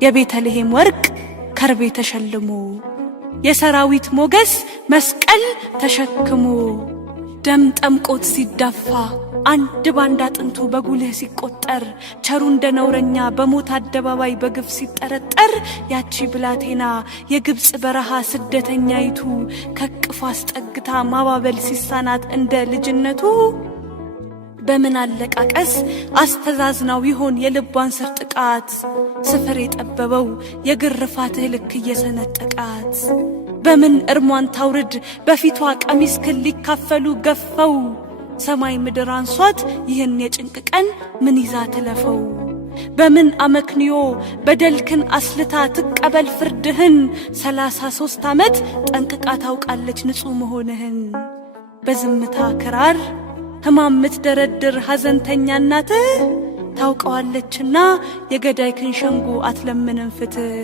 የቤተልሔም ወርቅ ከርቤ ተሸልሞ የሰራዊት ሞገስ መስቀል ተሸክሞ ደም ጠምቆት ሲዳፋ አንድ ባንድ አጥንቱ በጉልህ ሲቆጠር ቸሩ እንደ ነውረኛ በሞት አደባባይ በግፍ ሲጠረጠር ያቺ ብላቴና የግብጽ በረሃ ስደተኛይቱ ከቅፏ አስጠግታ ማባበል ሲሳናት እንደ ልጅነቱ በምን አለቃቀስ አስተዛዝናው ይሆን የልቧን ስር ጥቃት ስፍር የጠበበው የግርፋትህ ልክ እየሰነጠቃት በምን እርሟን ታውርድ በፊቷ ቀሚስ ክል ሊካፈሉ ገፈው ሰማይ ምድር አንሷት ይህን የጭንቅ ቀን ምን ይዛ ትለፈው በምን አመክንዮ በደልክን አስልታ ትቀበል ፍርድህን 33 ዓመት ጠንቅቃ ታውቃለች ንጹሕ መሆንህን በዝምታ ክራር ሕማም ምትደረድር ሐዘንተኛ እናትህ ታውቀዋለችና የገዳይክን ሸንጎ አትለምንም ፍትህ